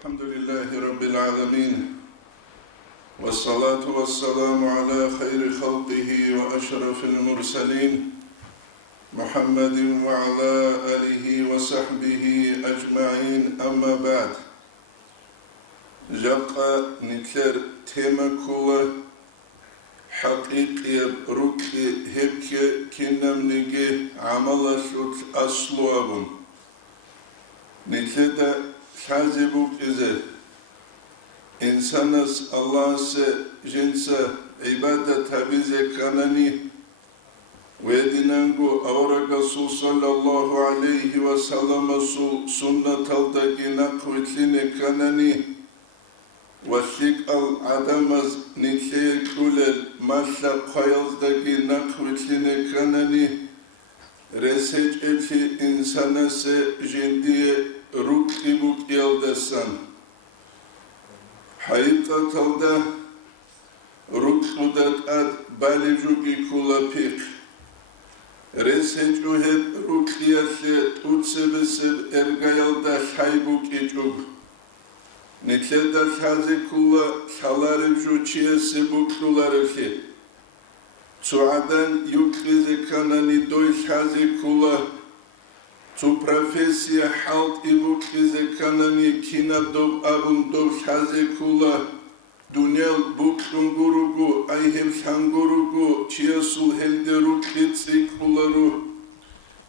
الحمد لله رب العالمين والصلاة والسلام على خير خلقه وأشرف المرسلين محمد وعلى آله وصحبه أجمعين أما بعد جاقا نتلر تيمكوة حقيقي ركي هبكي كنمنيجي عمل أصلوابن نتلر Kazibuk ize insanız Allah'sı jinsa ibadet tabize kanani ve dinangu avraga su sallallahu aleyhi ve sellem su sünnet aldaki nakvitline kanani ve şik al adamaz nitleye kulel masla koyazdaki nakvitline kanani reseç eti insanası jindiye Rukli buk yaldasan Haqiqatalda Rukludat ad balijugi kulapik Resecu hep rukliyasle tutsebeseb ergayalda haybuk icub Nitleda shazi kula shalarevju chiyase buklulareki Tsuadan yukrize kanani doy shazi kula Su profesija halt ibuk ize kanani kina dob abun dob shaze kula Dunyal buk rungurugu ayhem shangurugu Chiyasul helderuk itzik kularu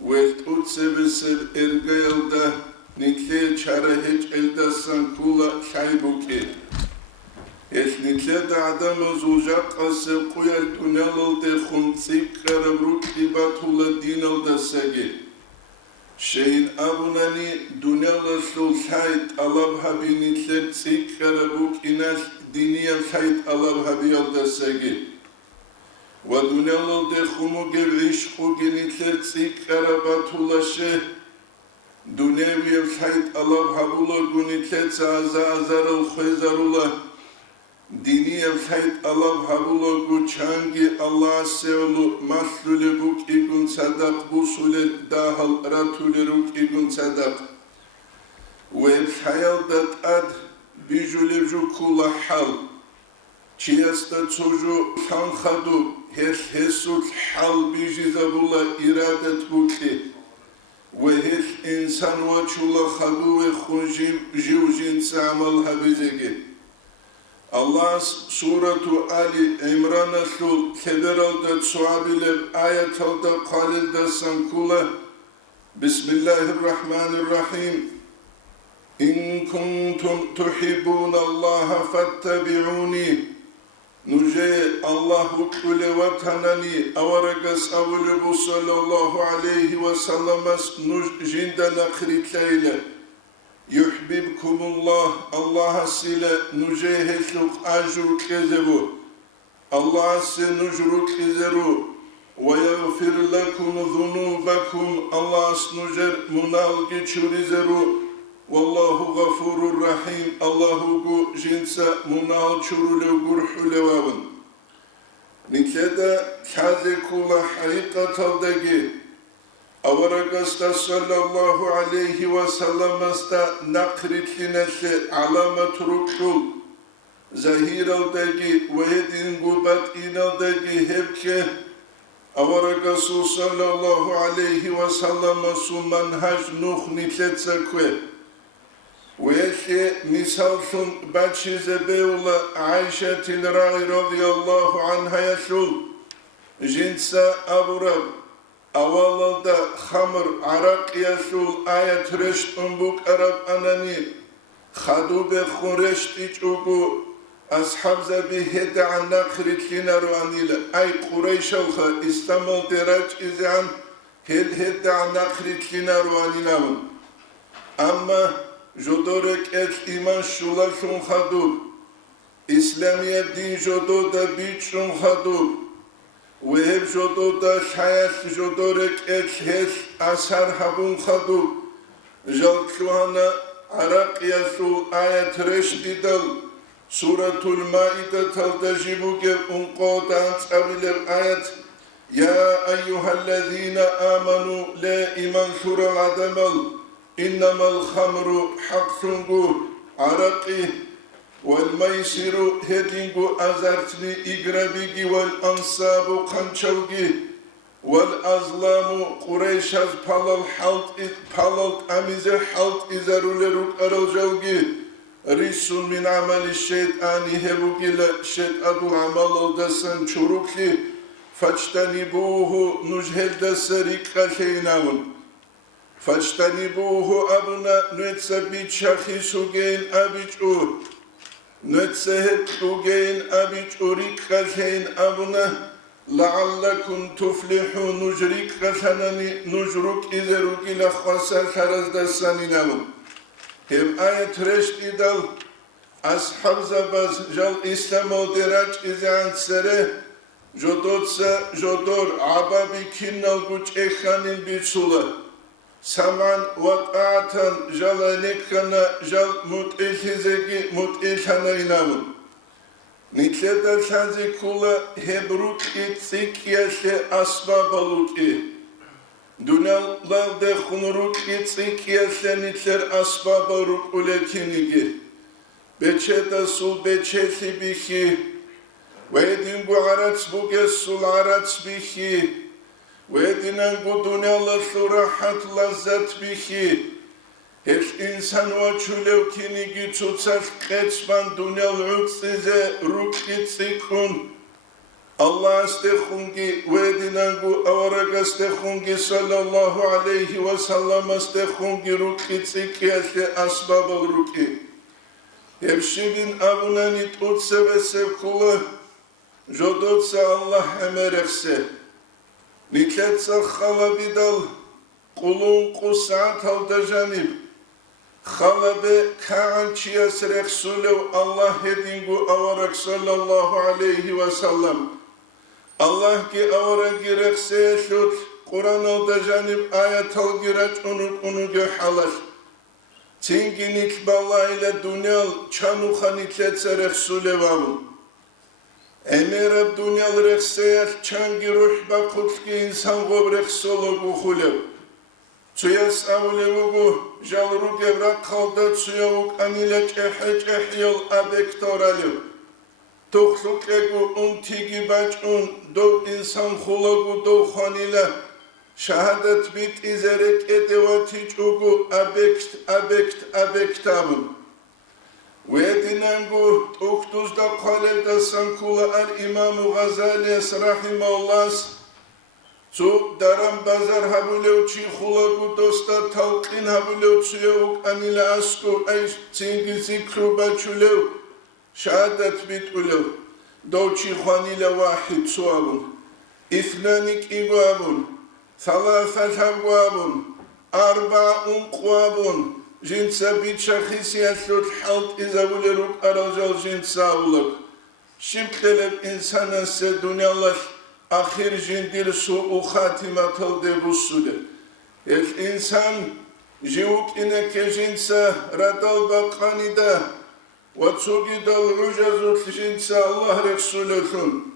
Velt utsebeseb ergayalda Nitle çara hiç eldasan kula şaybuki Es nitle da adamız uzak ase kuyal tunyal alde khuntsik karabruk ibatula dinalda sagi Şeyin abunani dünyalar sol şahit alab habi nitler tsik karabuk inaş diniyem şahit alab habi yaldasagi. Ve dünyalar de humu gevriş hugi nitler tsik karabatulaşı dünyeviyem şahit alab habula gunitler tsaza azarıl khezarula diniyem şahit alab habula gu çangi Allah sevlu maslule buk igun sadak usule dahal ratule ruk igun sadak ve hayaldat ad bijulevju kula hal çiyasta çocuğu şankhadu hesut hal bijizabula iradet buki ve her insan vaçula khadu ve khunjim jivjin sa'amal habizegi Allah suratu Ali İmran'a şul kederalda suabilev ayetalda qalilda sankula Bismillahirrahmanirrahim İn kuntum tuhibbunallaha fattabi'uni Nuje Allahu kule vatanani avaragas avulubu sallallahu aleyhi ve sellemes nuj jindan akhritleyle Yuhbibkumullah Allah'a sile nujeheşluk ajruk kezebu Allah'a se nujruk kezeru ve yagfir lekum zunubakum Allah'a nujer munal geçurizeru Wallahu gafurur rahim Allahu gu jinsa munal çurule gurhulevavın Nikeda kaze kula haqiqataldagi Avaragasta sallallahu aleyhi ve sellem'asta nakritlinesi alamet rukul Zahiraldagi ve hedin gubat inaldagi hepke Avaragasu sallallahu aleyhi ve sellem'su manhaj nuh nitletsakve Ve eşe misalsun bachize beula Ayşe tilra'i radiyallahu anha yaşul Jinsa avrab Avalda khamr arak yasul ayet reşt umbuk arab anani khadube khureşt ichugu ashab zabi heda nakritlina ruanila ay Quraysh alkha İstanbul deraç izan heda nakritlina ruanila ama jodorek et iman şula şun khadub İslamiyet din jododa biçun khadub وهب جدودا شايس جدورك اتهش أسر هبون خدو جلتوانا عرق يسو آية رشددل سورة المائدة تلتجبوك انقودان تأويل الآية يا أيها الذين آمنوا لا إيمان سورة العدمل إنما الخمر حق سنقو عرقي والميسر هدينغو أزرتني إقربيجي والأنصاب قنشوجي والأظلام قريش بالال أميزة حلط إزارولروك أرلجوجي ريس من عمل الشيطان هبوكي لشيطان عمل الدسن شروكي فاجتنبوه نجهد دسريك خليناون فاجتنبوه أبنا نتسبيت شاخي سوغين أبيجو نتسهد سوغين أبيجو ريك خلين أبنا لعلكم تفلحوا نجريك خلنني نجرك إذروك لخوصا خرز دسانيناون هم آية رشت إدال أصحاب زباز جال إسلام ودراج إزان سره جدور عبابي كنال قوش إخانين بيشولا سمان وطاعتان جالانيكنا جال متإلهزيكي متإلهانا إنامون نتلدا شانزي كولا هبروك إتسيكياشي أسبابالوكي دونال لالده خونروك إتسيكياشي نتلر أسبابالوك أوليكينيكي بچه سول بچه بيخي ويدينغو عراتس بوغي سول عراتس بيخي ويدينغو دونيالا راحت لذت بيخي هش إنسان وچولو كينيگي چوچاش قيچبان دونيال عوكسيزي روك إتسيكون الله استخونگي ويدينغو أورق استخونگي صلى الله عليه وسلم استخونگي روك إتسيكياشي أسباب الروكي Hepşibin abunani tutsa ve sevkula, jodotsa Allah emerekse. Nikletsa halabidal, kulun kusat aldajanib. Halabe kaançiyas reksulev Allah hedingu avarak sallallahu aleyhi ve sellem. Allah ki avarak girekse eşut, Kur'an aldajanib ayet algiraç onu göhalaş. Цинги балайла дунял чану ханитлеца рехсулеваву. Эмераб дунял рехсеяр чанги рухба кутки инсан гоб рехсологу хулев. Цуяс аулевугу жалру геврак халда цуявук анилек эхьел абекторалев. Тухлук эгу тиги бачун до инсан хулагу до ханила. Şahadet bit izerek edevati çogu abektamın. Ve dinengu uktuzda kalelda sankula al-İmam-ı Gazaliyes rahimallah. Su daram bazar habulev çi hulagu dosta talqin habulev çuyavuk anile asku ay çingi zikru baçulev. Şahadet bit ulev. Doçi khanile vahid suabun. İthnanik ibabun. ثلاثة أبواب أربع قواب جنس بيتشخيس يسلط حلط إذا ولروك أرجل جنس أولك شبكلب إنسانا سدنيا الله آخر جندير سوء خاتمة الدبوسودة الإنسان جيوك إنك جنس ردال بقاندا وتسوغد العجز جنس الله رسولكم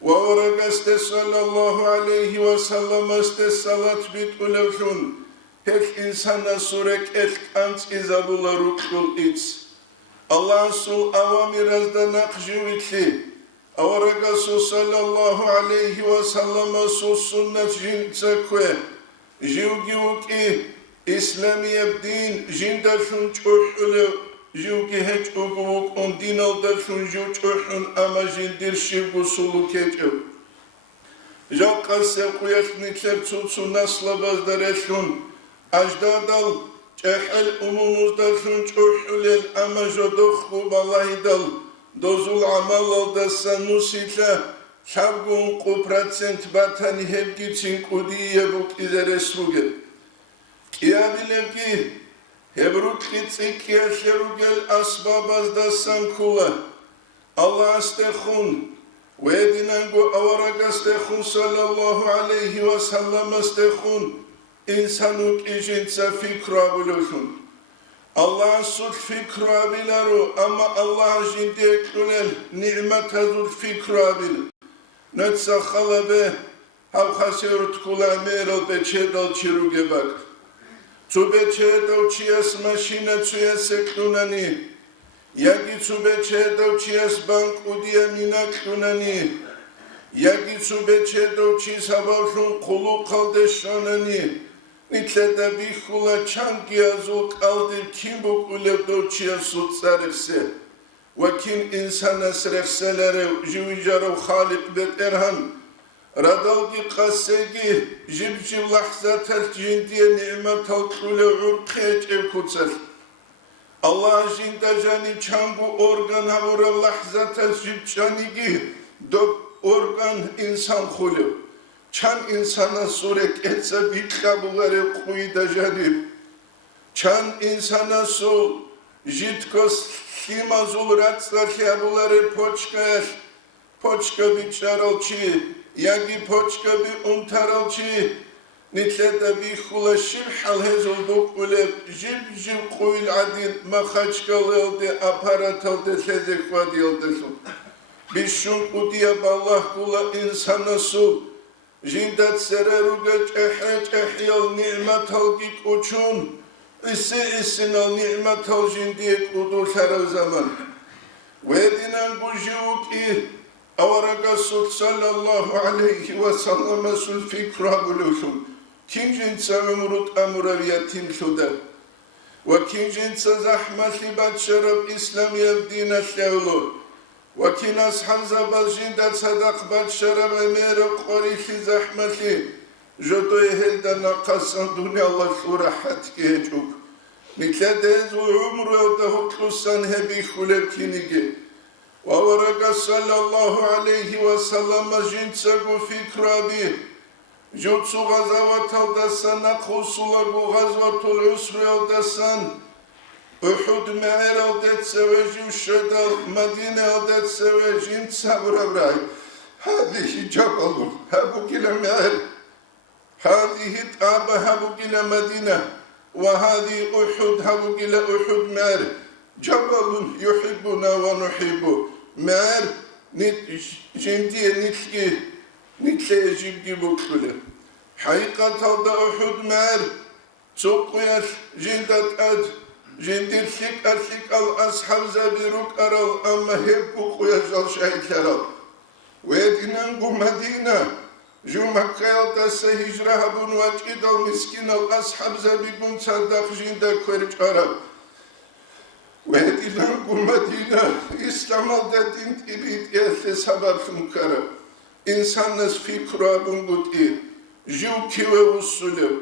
وورقست صلى الله عليه وسلم استسالت بتقولون هل إنسان سورك أنت إذا بولا ركول إتس الله سو أوامر أزدا نقجويتلي وورقست صلى الله عليه وسلم سو سنة جنسكوه جيوكي إسلامي الدين جندشون تحلو Jilki hiç okuvuk on dinalda şunjuk öhün ama jindir şivgu sulu keçev. Jakka sevkuyat nitler tutsu nasla bazdareşun. Ajdadal çehel umumuzda şunç öhülel ama jodohku balahidal. Dozul amal alda sanusitla. Şavgun kupracent batani hevgicin kudiye buk izeresruge. Kiyabilevki Hebruk gitsik yaşerugel asbabaz da sankula. Allah astehun. Ve dinangu avarak astehun sallallahu aleyhi ve sellem astehun. İnsanuk ijinsa fikra buluşun. Allah sut fikra bilaru ama Allah jindi eklunel ni'met hazul fikra bil. Netsa khalabe havkhaserut kula merol beçedal çiruge bak. Цубече долчиас машина цуя секнунани, Yagitsu bechedo chies bankudia minakunani. Yagitsu bechedo chis abashun kulu kaldeshonani. Nitleda bihula changi azul kaldir kimbuk ulebdo chies sutsarikse. Wakin insana srefselere jivijaro khalik bet erhan. Radalgi qasegi jibjiv lahzatel jindiye ni'matal kule urqeç evkutsel. Allah jindajani çangu organ havura lahzatel jibjanigi do organ insan khulu. Çan insana surek etse bikabulare kuyidajani. Çan insana su jitkos kimazul ratsarkabulare poçkar. Poçka biçaralçı. Yagi poçka bi untaralçı. Nitleda bi xulaşir halhez olduk ule jib kuyul adin makhaçkalı oldu aparat oldu sezekvad yoldu. Bişun udiya ballah kula insana su. Jindat sererugeç ehyal ni'mat halgik uçun. İsin al ni'mat hal jindiye kudur saral zaman. Ve dinan bu jivuk Our Rasul sallallahu aleyhi ve sellem sul fikra buluşum. Kincinsa umrut amuraviyatin şuda. Ve kincinsa zahmeti batşarab İslamiyev dine şevlu. Ve kin ashab bazjindat sadak batşarab emere qorişi zahmeti. Jodo ehelda naqasan dünya Allah surahat geçuk. Niklede umru da huklusan hebi hulevkinigi. وورق صلى الله عليه وسلم جنسه فكرابي جوتسو غزوة الدسان نقوصلق غزوة العسر الدسان أحد معير الدسوى جوشد مدينة الدسوى جنسه برابراي هذه جبل هبوك إلى معير هذه طابة هبوك إلى مدينة وهذه أحد هبوك إلى أحد معير جبل يحبنا ونحبه Meğer şimdiye nitleye jibgi bukbule. Hakikat alda Uhud meğer çok koyar jindat ad jindirlik arlik al ashab zabiruk aral ama hep bu koyacal şahitler al. Ve dinen bu Medine ju Mekka'ya dasa hicra habun vacid al miskin al ashab zabirun sadak jindat koyarıç arab. Ve dilen bu Medine İslam'al dedin ibid ehli sababın kara. İnsanız fikra bunguti. Jivki ve usulü.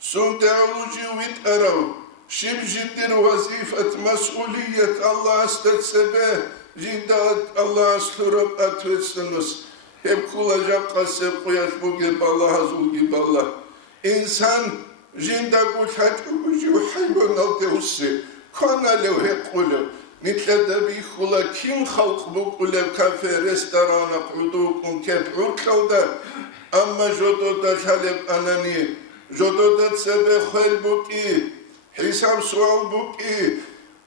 Sunde'alu jivit arav. Şibjiddir vazifet mesuliyet Allah astetsebe. Jindat Allah asturab atvetsiniz. Hep kulacak kasep koyaş bu gibi Allah azul gibi Allah. İnsan jindagut haçu jiv hayvan al devsi. Kana levhe kulu. Nitlede bi khula kim halk bu kulev kafe restorana kudukun kep urkalda. Amma jododa şalep anani. Jododa sebe khel buki. Hisab sual buki.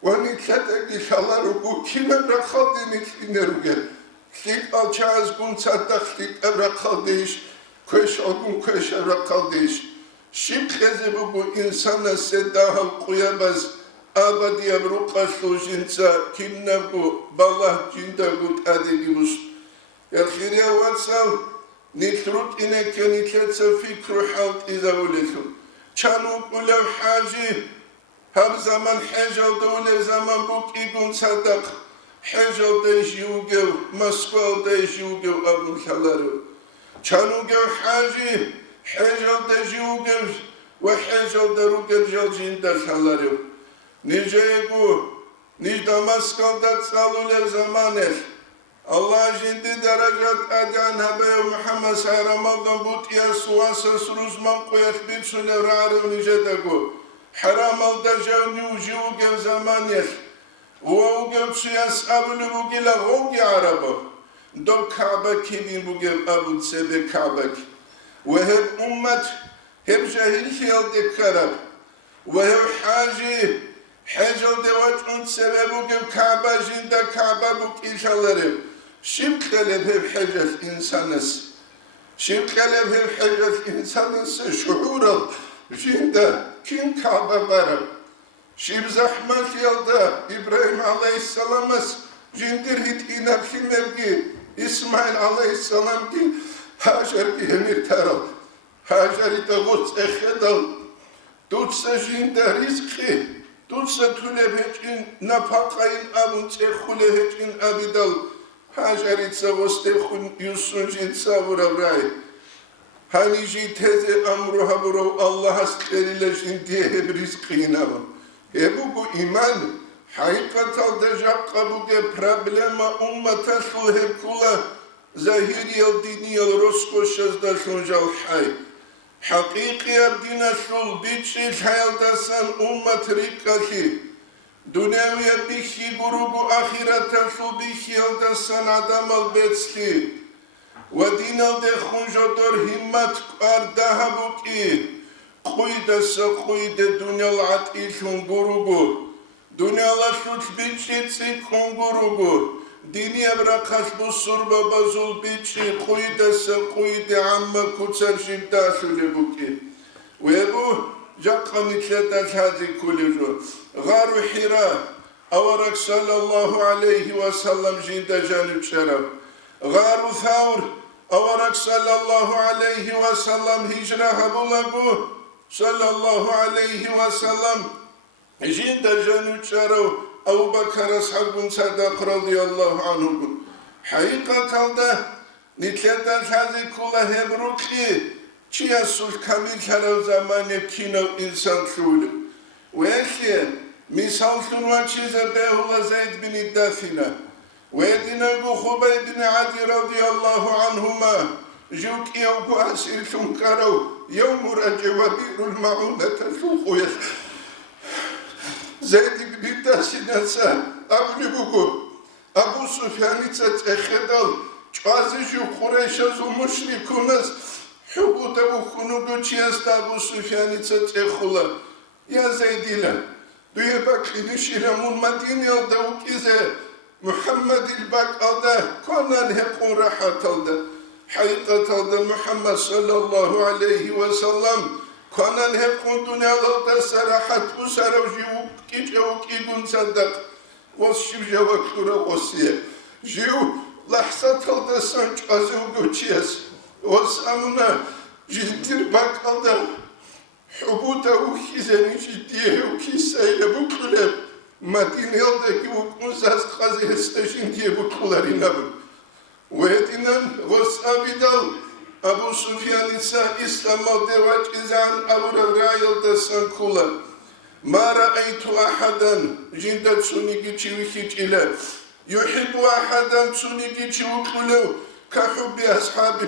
Ve nitlede gişalar bu kime bırakaldi nitline rugel. Lik alçağız gun sadak lik evrakal değiş. Köş ogun köş evrakal değiş. Şibkezi bu insana sedahal kuyabaz. Abadiye bruqaslu jinsa kinnabu ballah jindagut adegibus. Yakhiriya watsal nitrut ineke nitletsa fikru halt izavulesum. Çanuk ulev haji hab zaman hejalda ulev zaman buk igun sadak. Hejalda jiugev Moskvalda jiugev abul salaru. Çanugev haji hejalda jiugev ve hejalda rugev jal jinda salaru. Nice bu, nice Damaskal'da tsaluler zamaner. Allah jindi derecat adan haber Muhammed sayramaldan butiya suasa suruzman koyar bir sule rarı nice de bu. Haramalda javni ujiu gev zamaner. Uva gev suyas abulu bu gila hogi araba. Do Kabe kimin bu gev abul sebe Kabe. Ve hep ummet, hep cahil hiyalde karab. Ve hep haji, Hecel devaçun sebebu gibi Kabe jinda Kabe bu kişaları. Şibkelef hep hecel insanız. Şibkelef hep hecel insanız. Şuhur al. Jinda kim Kabe var? Şib zahmet yolda İbrahim Aleyhisselam'ız jindir hit inapşimergi İsmail Aleyhisselam ki Hacer ki emir taral. Hacer'i de gutz ekhedal. Tutsa jinda rizki. Tutsa tüleb heçin napakayın abun çekhule heçin abidal. Hacer'i tsa vostekhun yusun jintsa vuravray. Hani jiteze amru haburav Allah astleriyle jindiye heb rizkiyina var. Bu iman hakikat alacak bu de problema ummata şu hep kula zahir yıl dini yıl roskoşaz da şuncal hay. Hakiki abdina şul bitşil hayaldasan ummat rikkahi. Dünyaviye bihi grubu ahirata şul bihi yaldasan adam albetsli. Ve dinalde khunjodor himmat ardaha buki. Kuyda kuyda dünyal atişun gurugu. Dünyala suç bitşitsi kungurugu. Diniye bırakas bu surba bazul bitşi. Kuyda amma kutsar şimta şöyle buki. Ve bu jakkan içleten hazi kuliru. Garu Hira. Avarak sallallahu aleyhi ve sellem jinda canib şerab. Garu Thawr. Avarak sallallahu aleyhi ve sellem hicra habulagu. Sallallahu aleyhi ve sellem jinda canib şerab. Abu Bakr ashabun sadak radiyallahu anhu. Hakikat alda nitleten hazi kula hebruki. Çiya sulh kamil şerab zamanı kinav insan şuulu. Ve eşye misal şunva çize behula Zeyd bin İddafina. Ve dinagu Hubey bin Adi radiyallahu anhuma. Juk yavgu asil şunkarav. Yavmu race ve birul ma'unete şuhuyer. Zeyd bin İddafinasa. Ablibugu. Abu Sufyanitsa tekhedal. Çazi şu Kureyşaz u müşrikunas. Hubuta bu kunugu çiyasta Abu Sufyanitsa tekhula. Ya Zeydila. Duya bak ilişiremun Madine alda ukize. Muhammed ilbak alda. Konan hep on rahat alda. Hakikat alda Muhammed sallallahu aleyhi ve sellem. Konan hep on dünyal alda sarahat. Bu saravji ukice ukigun sadak. Vos şivje vaktura osiye. Jiv lahsat alda sanç azıvgu çiyas. Vos amına jindir bak alda. Hubuta ukizeni ciddiye ukisayla bu kulep. Madineyaldaki ukunzaz kazihesteşin diye bu kullarına bu. Ve dinen gos abidal Abu Sufyan ise İslam'a devaç izan Abu Ravrayal'da san kula. Ma ra'aytu ahadan jindat sunigi çivihiç ile. Yuhibbu ahadan sunigi çivukulu. Kahubbi ashabi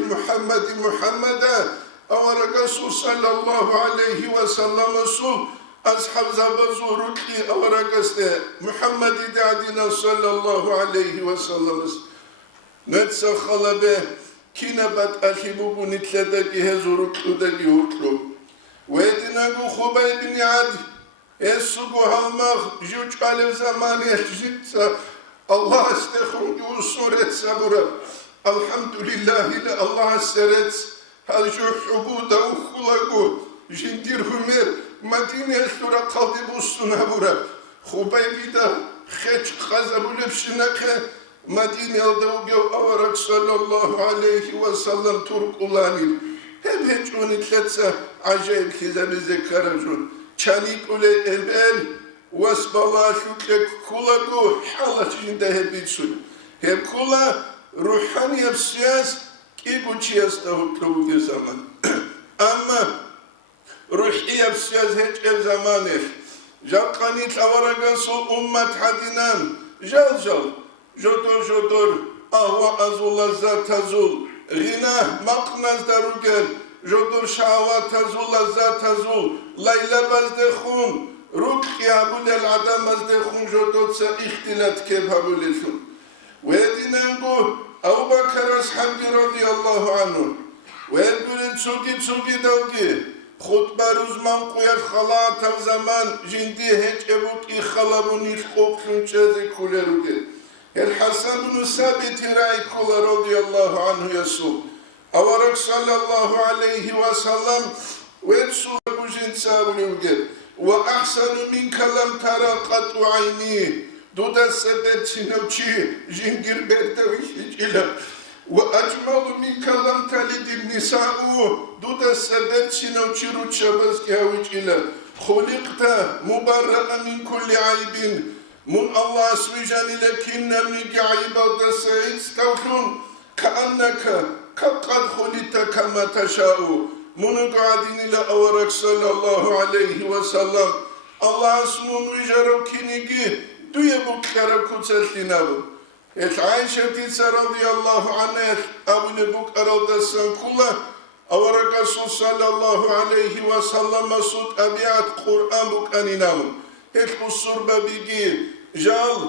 Muhammed'a. Ama Resul sallallahu aleyhi ve sellem Resul ashab zabazurukli avaragaste Muhammed idadina sallallahu aleyhi ve sellem netsa khalabe kinabat ahibubu nitledeki hezurukludaki hurtlu ve dinagu Hubey bin Adi essugu halmah juç alev zamanı eşitsa Allah estehungu suret sabura alhamdulillahi Allah esteret Halju hubuda ukhulagu jindir humer Madine sura kaldı bu sunabura. Hubeybida hiç kazabulep şinake Madine alda ugev avarak sallallahu aleyhi ve sellem Türk ulanir. Hep hiç unitletse acayip hizamize karajun. Çanik ule evvel vasbala şükle kulagu halat jinde hep bitsun. Hep kula ruhani yapsiyaz ki bu çiyasta hutlu bir zaman. Ama ruhi yapsiyaz hiç ev zamanı. Jakkani tavaragansu ummat hadinan. Jal. Jodor. Ahva azul azzat azul. Gina maknaz darugel. Jodor şahvat azul azzat azul. Layla bazdehun. Rukhi abulel adam bazdehun. Jodotsa ihtilat kev habuleshun. Ve dinen bu Abu Bakr ashabi radiyallahu anhu. Ve elbülün tsugi dalgi. Khutba ruzman kuyat khala tav zaman jindi hiç ebuk i khalabun iş koksun çezi kuleruge. El Hasan bin Sabit rai kula radiyallahu anhu yasul. Avarak sallallahu aleyhi ve sellem ve etsu bu jint sabuluge. وأحسن منك لم ترى قط عيني دودا سبت سنوشي جنجر بردوش إلى وأجمل منك لم تلد النساء دودا سبت سنوشي روتشابز كاوش إلى خلقت مبرأ من كل عيب من الله سويجان لكن من عيب الدسائل استوحون كأنك قد خلقت كما تشاء من قاعدين إلى أورك صلى الله عليه وسلم الله اسمه ويجرو كينيجي دويبو كركو تسلينابو عائشة رضي الله عنها أبو نبوك أرد السنكولة أورك صلى الله عليه وسلم مسود أبيات قرآن بك أنينامو الصربة بيجي جال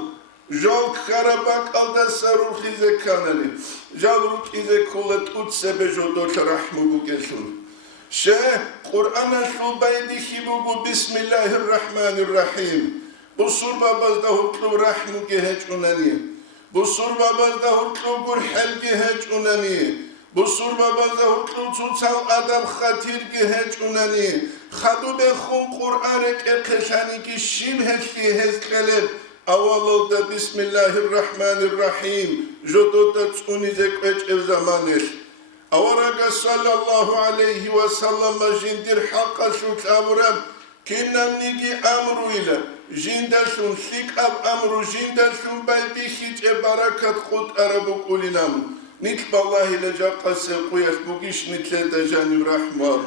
كربك ألدا سروخ إذا كانني جال روك إذا كولت أتسبه جدوك رحمه بكشون قرآن الشوبايدي خيبوغو بسم الله الرحمن الرحيم بصور بابازده هتلو رحمه جهج أناني بصور بابازده هتلو قرحل جهج أناني بصور بابازده هتلو تتصال أدب خطير جهج أناني خدو بخون قرآنك اقشاني كي شين هشتي هزكالب أولو بسم الله الرحمن الرحيم جدو تتسوني زكوش زمانش أورك صلى الله عليه وسلم جندر حق شوك أورام كنا نيجي أمرو إلى جندشون شيك أب أمرو جندشون بايبي خيج بركة خود أربو كلنام نتب الله لجاقة سيقويش بوغيش نتلتا جاني رحمة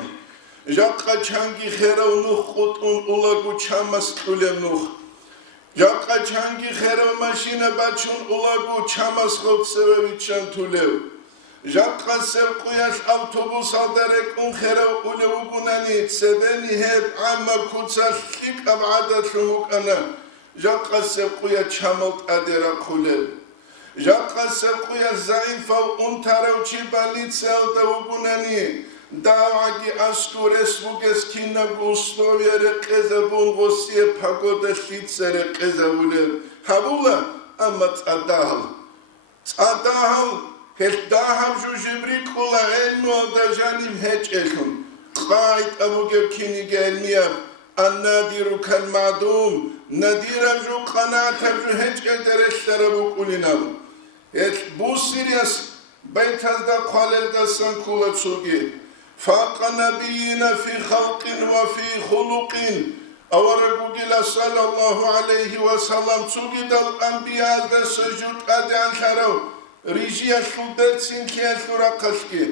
جاقة چانگي خيرو نوخ خطون أولاغو چامس تولم نوخ جاقة چانگي خيرو ماشينة بچون أولاغو چامس خود سببي چان تولو جاقة سيقويش أوتوبوس الدرك خيرو أولو قناني تسبني هب عما كوتسال شيك أبعادت شموك أنا جاقة سيقويش چاملت أدرا خولو جاقة سيقويش زعيفة وانتارو چيباني تسال دو قناني داوعي أسكو رسبوكس كينا قوستوية رقزبون غسية پاقودة شيتسة رقزبولر هبولا أما تأداهل هل جو جبري كل علم ودجانم هج إلهم قاعد أبو جبكيني قلميا النادر كالمعدوم نادر جو قناعة جو هج إلدرش تربو كلنام بو سيريس بيت هذا قالل دستان كل تسوغي فاق نبينا في خلق وفي خلق أورقو جل صلى الله عليه وسلم تسوغي الأنبياء دا سجود أدعان خرو ريجيا شودرتسين كيشورا قشكي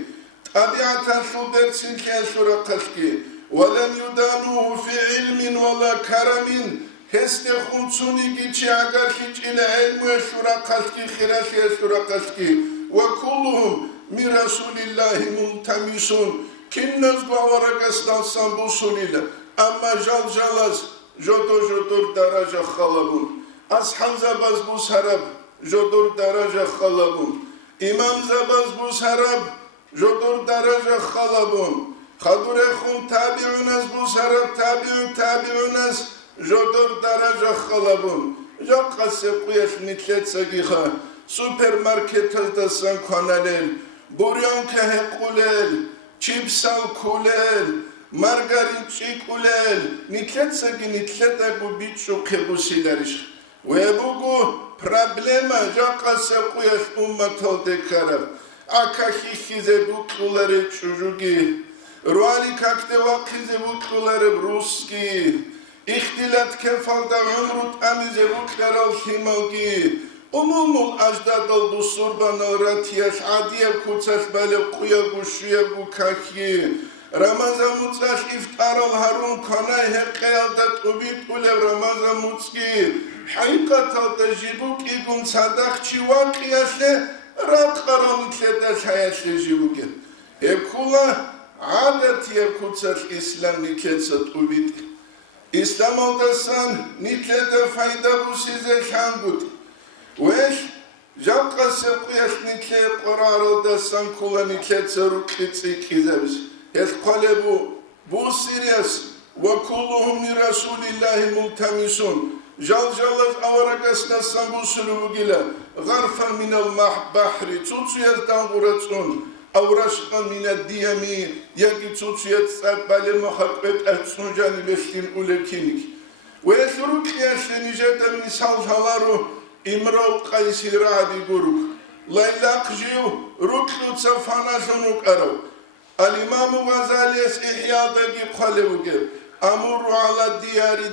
طبيعة شودرتسين كيشورا قشكي ولم يدانوه في علم ولا كرم هست خونسوني جيشي اگر هيج إلى علم يشورا قشكي خراش يشورا قشكي وكلهم من رسول الله ملتمسون كنز باورك استنسان بوصوليلا أما جلز جدور درجة خلبون أصحاب زباز بوسهرب جدور درجة خلبون إمام زباز بوسهرب جدور درجة خلبون خدور خون تابعون از بوسهرب تابعون از جدور درجة خلبون جا قصة قويش نتلت سگيخا سوپرماركت دستان كانالل بوريان که قولل چيبسال كولل مارغارين چي كولل نتلت سگي نتلت اگو بيتشو قبوسي درش ويبوغو проблема جاقا سقويش أمتال دكارب أكاكي خيزي بوكولاري چوجوگي رواني كاكتي واقيزي بوكولاري بروسكي اختلاط كفال دا عمرود أميزي بوكلارال خيمالگي أموم الأجداد البصوربان الراتياش عادية كوتاش بالي قويا بوشويا بوكاكي رمضان متاش إفتار الهارون كاناي هقيال دات أبيت أولي رمضان متسكي حقيقة تجيبوك إيقون صدق چيوان قياسة رات قرام تلدش حياش جيبوك هبكولا عادت يبكوتاش إسلام نكتسات أبيت إسلام الدسان نكتة فايدة بوسيزة شانبوت ويش جاقا سيقويش نكتة قرار الدسان كولا نكتة روكتسي كيزابس يتقلبوا بوسيريس وكلهم من رسول الله ملتمسون جالز أورقسنا سنبوسلو جلا غرفا من البحر تطو يزدان غرطون أورشق من الديامي يجتوت يتسبل مخطبت أتسنجان بشتين أولكينك ويسروك ياسن جدا من سالهالارو إمرو قيسي رعدي قروك ليلاق جيو ركلو تسفانا زنوك أرو الإمام غزالي إحياء دقي قلوك أمر على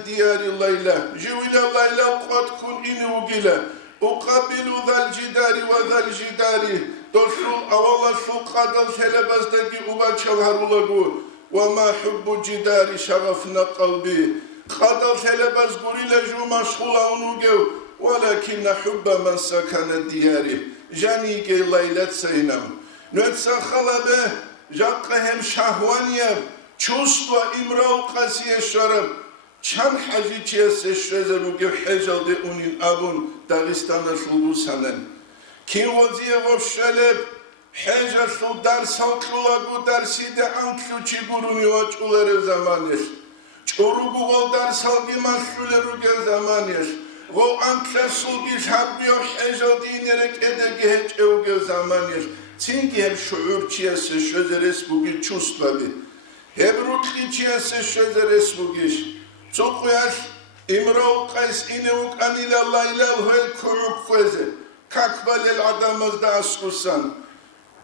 ديار الليلة جويل الليلة وقد كن إني وقيلة أقابل ذا الجدار وذا الجدار تشرل أولا شل قدل سلبس دقي أباتشل هرولغو وما حب الجدار شغفنا قلبي قدل سلبس قريل جو مشغول ونوغو ولكن حب من سكن الديار جانيك الليلة سينام نتسخل به جاقهم شهوانيا чувство имрал قاسية شرب чан حاجي чес شزرو گه حجال ده اونين ابون داغستان شلو سنن كين وزيه وشلب حاجه شل درس القلاغو درسي ده انكلو چيگوروني واچولر زمانش چوروگو ول درس الگي مشلو گه زمانش و انكلسو گي حبيو حاجه دينرك ادگه چوگه زمانش چينگي هم شعور چيس شزرس بوگي чувство ده Hebruki çiyası şözeriz bugiş. Çok yaş İmrol kays inevuk anila laylal hel kuruk kweze. Kakbalel adamızda askusan.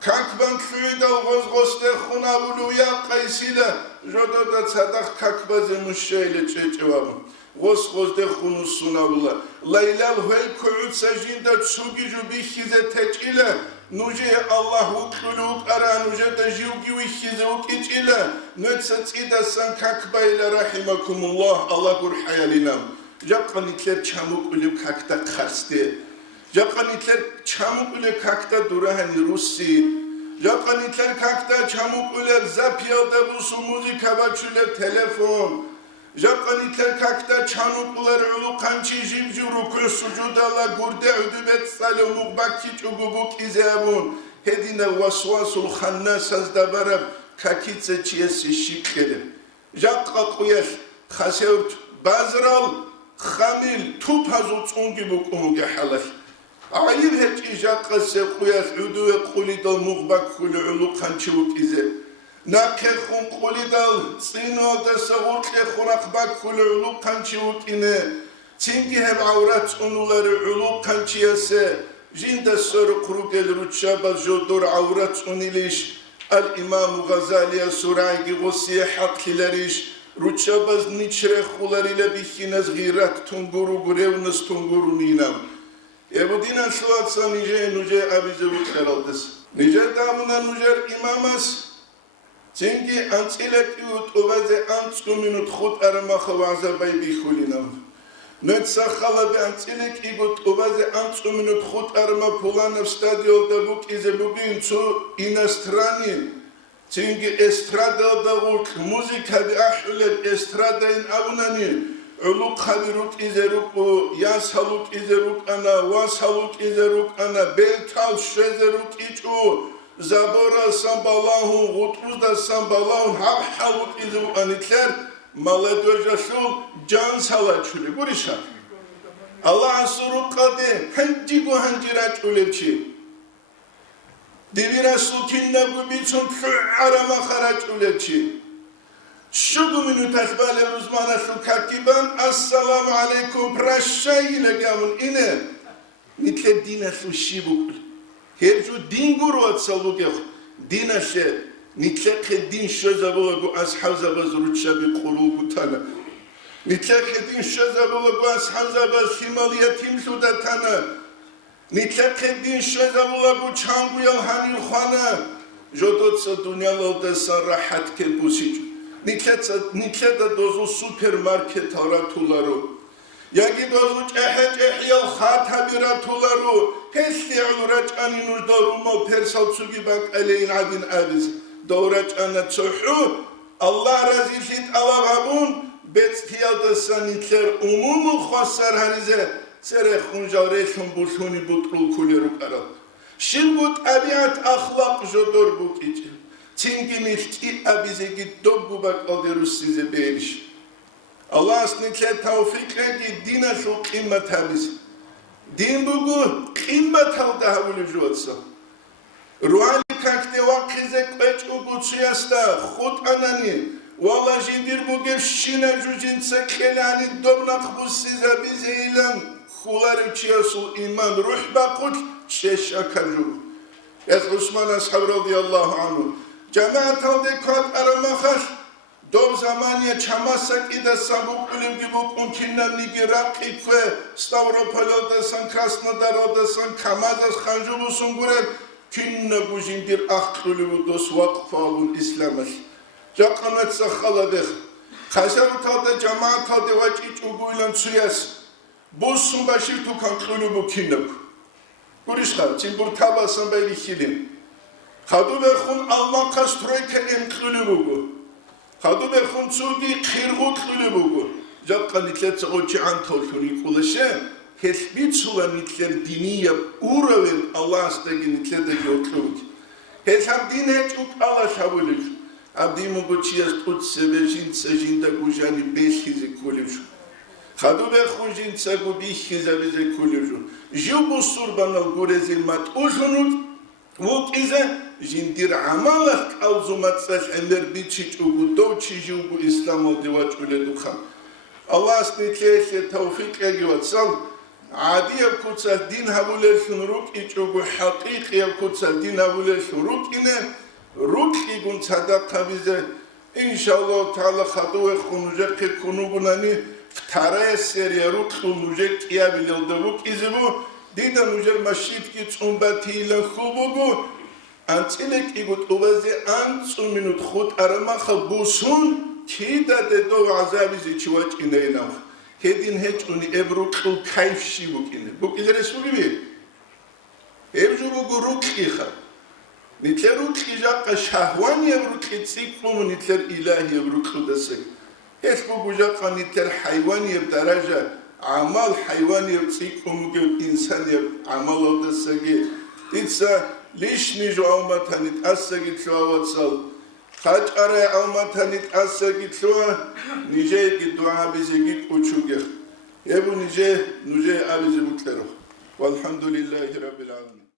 Kakban küydal gozgoste khunabuluya kaysila. Jododa sadak kakbazı müşşeyle çeçevabım. Gozgozde khunussunabula. Laylal hel kuruk sajinda tsugicu bihize teçile. Nuje Allahu kuluk ara nuje da jivgi wihize ukiçile nötsat idasan kakbayla rahimakumullah Allah gur hayalinam jaqanitler çamuk ülü kakta karsti jaqanitler çamuk ülü kakta durahan Russi jaqanitler kakta çamuk ülü zapiyada busu muzika baçüle telefon jaqanitler kakta çanuklar ulu kançi jimjuru kusucudala gurde ödübet salumuk bakki çugubuk izabun hedine vasvasul khannas azdabarab kakitse çiyesi şikeli jaqqa quyash khasevt bazral khamil tupazut ungibuk umuge halash ayir heci jaqqa se quyash udu ve qulidal mugbak kulu ulu kançibuk ize ناكخون قوليدال صينو دسوق خناق باكل علو قنچوك إنه تينجي هم عورات أنولار علو قنچياسه جند سر قروقل رتشابا جودور عورات أنيليش الإمام غزالي سورعي غوسي حق لريش رتشابا نيچره خولاري لبيخينز غيرات تنگورو غريونز تنگورو نينام يبودينا شوات سا نيجي أبيزه بخيرالدس نيجي دامنا نجر إمامس Çünkü ançilek yut ovaze ançku minut khut aramaxa vaza bay bixulinam. Netsakhala bi ançilek igut ovaze ançku minut khut arama pulanov stadionda buk ize bugün çu inostrani. Çünkü estrada da uk muzika bi ahulel estrada in avnani. Uluk khabiruk izeruk yasaluk izeruk ana wasaluk izeruk ana beltal şezeruk içu. Zabora sambalahun, gutuzda sambalahun, habhalut izu anitler, maladojaşul can salaçuli. Burişa. Allah asuru kade, hancigu hancirat uleçi. Divira sulkinna gubitsun arama haraç uleçi. Şu minut asbale uzmana şu kakiban, assalamu aleykum, praşşayla gamun ine. Nitle dina şu şibuk. Hepsi din guru atsaluke dinaşe nitlek din şözabulu ashab zabaz rutşabi qulubu tana nitlek din şözabulu ashab zabaz himaliyatim sudatana nitlek din şözabulu çanguyal hanil khana jodotsa dunyalarda rahat ke busic nitlek da dozu supermarket aratularu Yagi dozuç ehyal khatabiratuları hesli uluraç aninur dorumo persal sugi bak aleyn adin abiz doğraç ana tsuhu Allah razifit alagabun betskiyada sanitler umumu khassar harize sere khunjare shumbushuni butrul kuleruk aral shilgut abiat akhlaq jodor buk ichi çinginilki abize git dobbu bak alırız size beğeniş Allah asnitle tevfikle ki dine şu kıymet habiz. Din bugu kıymet havda havulu jotsa. Ruhani kakte vakizek beç ugutsuyasta khut anani valla jindir bu gevşine jujinse kelani dobnak bu size bize ilan khular uçiyasul iman ruh bakut şeşakaju Ez Osman Ashab radiyallahu anhu cemaat aldı kat aramahar Dov zamaniye çamasak ida sabuk ölüm gibi mümkünler nigi rakip ve Stavropol'dasan, Krasnodar'dasan, Kamazas, Khanjulusun gureb Künne bujindir ahtülü dos vakfalun İslam'ız. Jakamet sakhaladık. Kaşarutalda cemaat aldı vaç iç uguylan suyas. Bozsun başır tukan külü bu künnek. Gurişkar, çimbur tabasan beyli hilin. Kadu ve khun Alman kastroyke en külü bu. Hadu be khuntsudi khirgut khulubugu jaqqa nitlet sochi antolfuni kulashe hesbit sulan nitler diniya uraven Allah astagi nitlet de yotluk hesab dine çuk Allah shabulik abdimu gochias tut sebejin sejinda gujani beshize kulish Hadu be khunjin sagu bihize kulish jubu surbanal gurezil mat uzunut Vuk ize jindir amalak avzumatsal emer biçiç ugu doçici ugu İslam ol divaç ule dukhan. Allah asnitleşe tevfik egivatsal adi kutsal din havuleşun ruk iç ugu hakiki kutsal din havuleşun ruk ine ruk igun sadaka bize İnşallah Teala khadu ve khunujak ke kunugunani ftara seriya ruk khunujak ya bilildi vuk izi bu Dida nujer maşit ki tsumbatiyle khubugu Antilek igut uvazi an minut khut arama khabusun Kida de do azabizi çivaç ineynav Hedin heç uni ebrukul kayfşi bukine Buk ile resul gibi Ebru bugu rukhi kha Nitler rukhi jakka şahvan ebrukhi tsiklumu nitler ilahi ebrukhi desek Heç bugu jakka nitler hayvan daraja Amal hayvan yapsik umugel insan yap amal odasagi itsa lişni jo almatanit asagi çoğavatsal kaç araya almatanit asagi çoğa nice git dua bize git uçuge ebu nice abize mutlero velhamdülillahi rabbil alamin